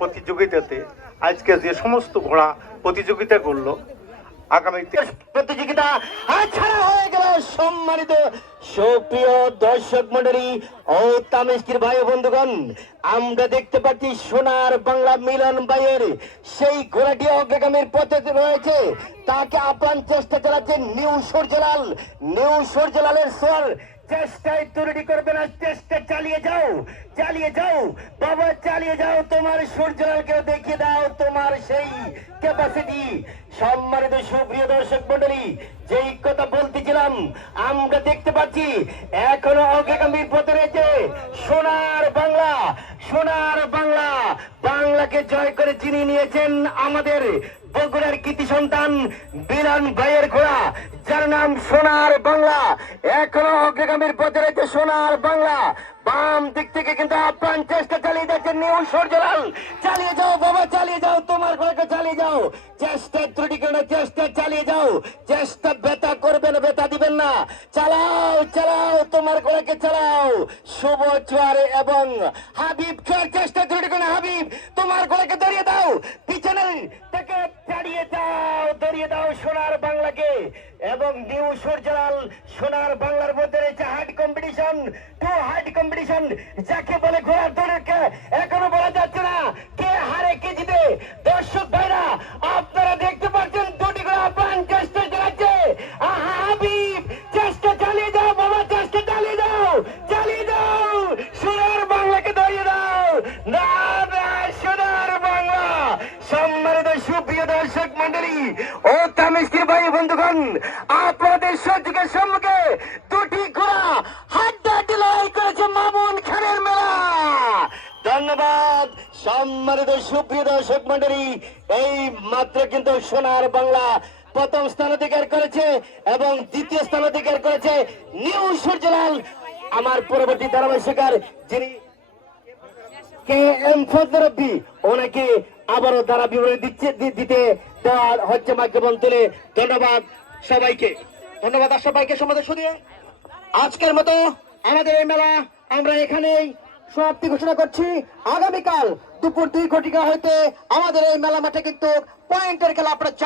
প্রতিযোগিতাতে আজকে যে সমস্ত ঘোড়া প্রতিযোগিতা করলো আগামীতে প্রতিযোগিতা ছাড়া হয়ে গেল। সম্মানিত সুপ্রিয় দর্শক মন্ডলী ও তামিস্কির ভাই বন্ধুগণ, আমরা দেখতে পাচ্ছি সোনার বাংলা মিলন ভাইয়ের সেই ঘোড়াটি অগ্রগামীর পথে রয়েছে। তাকে আপ্রাণ চেষ্টা চালাচ্ছে নিউ সূর্যলাল। নিউ সূর্যলালের স্যার চেষ্টায় ত্রুটি করবে না, চেষ্টা চালিয়ে যাও, চালিয়ে যাও বাবা, চালিয়ে যাও। তোমার সূর্যলালকে দেখিয়ে দাও তোমার সেই ক্যাপাসিটি। সম্মানিত সুপ্রিয় দর্শক মন্ডলী, যেই কথা বলতেছিলাম, আমরা দেখতে পাচ্ছি এখনো অগ্রগামীর পথে রয়েছে সোনার বাংলা। সোনার বাংলা, বাংলাকে জয় করে চিনিয়ে নিয়েছেন আমাদের বগুড়ার কৃতি সন্তান বিলান ভাইয়ের ঘোড়া, যার নাম সোনার বাংলা। এখনো অগ্রগামীর পথে রয়েছে সোনার বাংলা। বাম দিক থেকে কিন্তু আপ্রাণ চেষ্টা চালিয়ে যাচ্ছে নিউ সূর্যলাল। চালিয়ে যাও বাবা, চালিয়ে যাও, তোমার ঘোড়াকে চালিয়ে যাও। চেষ্টা ত্রুটি করে চেষ্টা চালিয়ে যাও। চেষ্টা ব্যথা করবে না, ব্যথা দিবেন না। চালাও চালাও, তোমার ঘোড়াকে চালাও। শুভ চুয়ারে এবং হাবিব চুয়ার চেষ্টা ত্রুটি করে হাবিব, তোমার ঘোড়াকে দাঁড়িয়ে দাও। পিছনে থেকে দাঁড়িয়ে দাও, দাঁড়িয়ে দাও সোনার বাংলাকে। এবং নিউ সূর্যলাল সোনার বাংলার মধ্যে রয়েছে hard competition, too hard competition, যাকে বলে ঘোড়ার দৌড়কে এখনো বলা যাচ্ছে না কে হারে কে জিতে। দর্শক ভাইরা, আপনারা দেখতে পাচ্ছেন দুটি ঘোড়া প্রাণ চেষ্টা চালাচ্ছে। হাবিব চেষ্টা চালিয়ে যাও বাবা, চেষ্টা চালিয়ে যাও, চালিয়ে যাও, সোনার বাংলাকে দাঁড়িয়ে দাও। না না, সোনার বাংলা। সম্মানিত সুপ্রিয় দর্শক মন্ডলী ও তামিস্কির ভাই বন্ধুগণ, আপনাদের সজ্জিকের সম্মুখে দুটি ঘোড়া হাড্ডাহাড্ডি লড়াই করেছে মামুন খানের মেলা। ধন্যবাদ সম্মানিত সুপ্রিয় দর্শক মন্ডলী। এই মাত্র কিন্তু সোনার বাংলা প্রথম স্থান অধিকার করেছে এবং দ্বিতীয় স্থান অধিকার করেছে নিউ সূর্যলাল। আমার পরবর্তী ধারাবাহিক শিকার যিনি কে এম ফজলরব্বি, ওনাকে আবারও দ্বারা বিবরণী দিতে দেওয়া হচ্ছে মাইক্রোফোন তুলে। ধন্যবাদ সবাইকে, ধন্যবাদ সবাইকে। সমাজের শুধু আজকের মতো আমাদের এই মেলা আমরা এখানেই সমাপ্তি ঘোষণা করছি। আগামীকাল দুপুর 2 ঘটিকা হইতে আমাদের এই মেলা মাঠে কিন্তু পয়েন্টের খেলা আপনারা